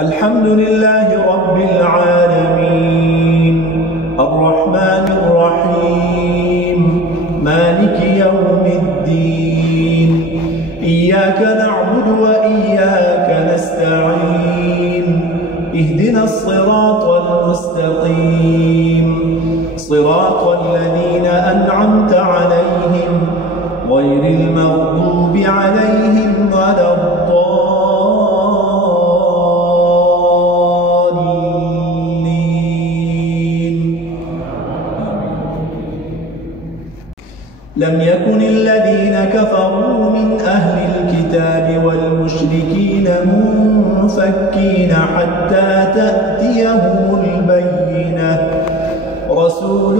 الحمد لله رب العالمين الرحمن الرحيم مالك يوم الدين إياك نعبد وإياك نستعين اهدنا الصراط المستقيم صراط الذين أنعمت عليهم غير المغضوب عليهم ولا الضالين. لم يكن الذين كفروا من أهل الكتاب والمشركين منفكين حتى تأتيهم البينة رسول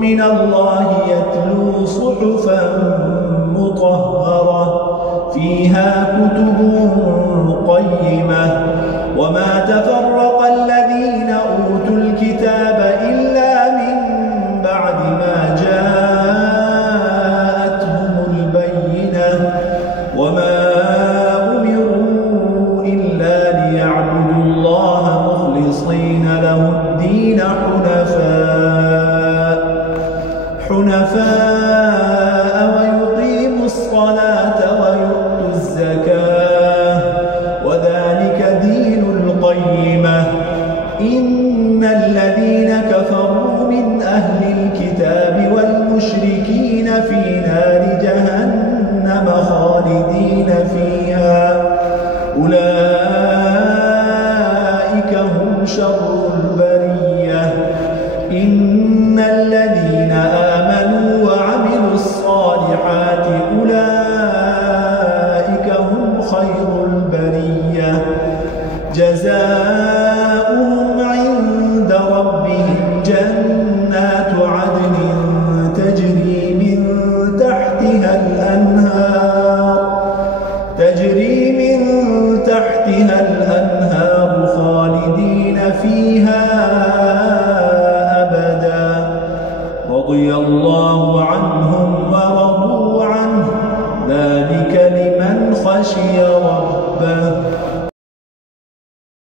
من الله يتلو صحفا مطهرة فيها كتب قيمة وما تفرق الذين أوتوا الكتاب إلا من بعد ما جاءتهم البينة وما أمروا إلا ليعبدوا الله مخلصين له الدين حنفاء ويقيموا الصلاة ويؤتوا الزكاة وذلك دين القيمة. إن الذين كفروا من أهل الكتاب والمشركين في نار جهنم خالدين فيها أولئك هم شر البرية. إن الذين آمنوا وعملوا الصالحات أولئك هم خير البرية جزاء